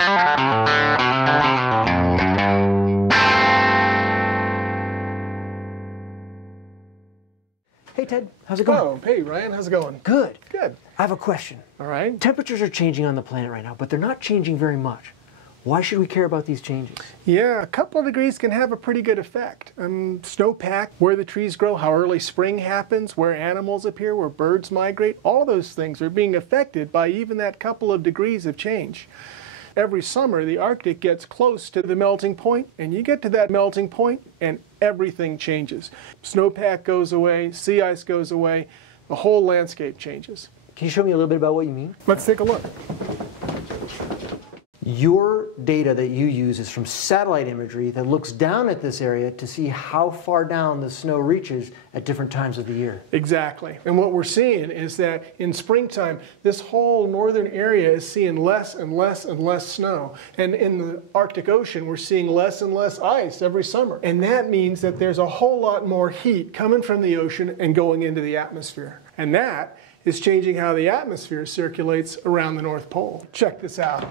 Hey Ted, how's it going? Oh, hey Ryan, how's it going? Good. Good. I have a question. All right. Temperatures are changing on the planet right now, but they're not changing very much. Why should we care about these changes? Yeah, a couple of degrees can have a pretty good effect. Snowpack, where the trees grow, how early spring happens, where animals appear, where birds migrate, all those things are being affected by even that couple of degrees of change. Every summer, the Arctic gets close to the melting point, and you get to that melting point, and everything changes. Snowpack goes away, sea ice goes away, the whole landscape changes. Can you show me a little bit about what you mean? Let's take a look. Your data that you use is from satellite imagery that looks down at this area to see how far down the snow reaches at different times of the year. Exactly. And what we're seeing is that in springtime, this whole northern area is seeing less and less and less snow. And in the Arctic Ocean, we're seeing less and less ice every summer. And that means that there's a whole lot more heat coming from the ocean and going into the atmosphere. And that is changing how the atmosphere circulates around the North Pole. Check this out.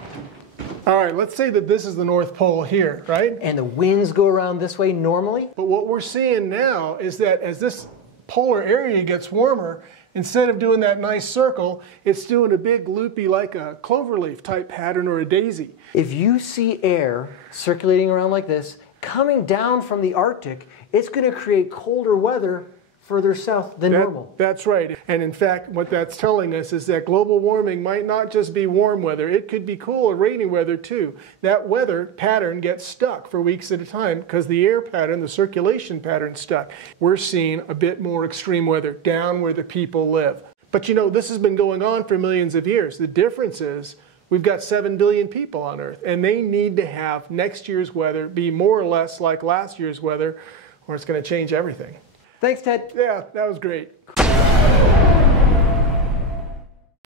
All right, let's say that this is the North Pole here, right? And the winds go around this way normally? But what we're seeing now is that as this polar area gets warmer, instead of doing that nice circle, it's doing a big loopy like a cloverleaf type pattern or a daisy. If you see air circulating around like this, coming down from the Arctic, it's going to create colder weather further south than normal. That's right. And in fact, what that's telling us is that global warming might not just be warm weather. It could be cool or rainy weather too. That weather pattern gets stuck for weeks at a time because the air pattern, the circulation pattern, stuck. We're seeing a bit more extreme weather down where the people live. But you know, this has been going on for millions of years. The difference is we've got 7 billion people on Earth, and they need to have next year's weather be more or less like last year's weather, or it's going to change everything. Thanks, Ted. Yeah, that was great.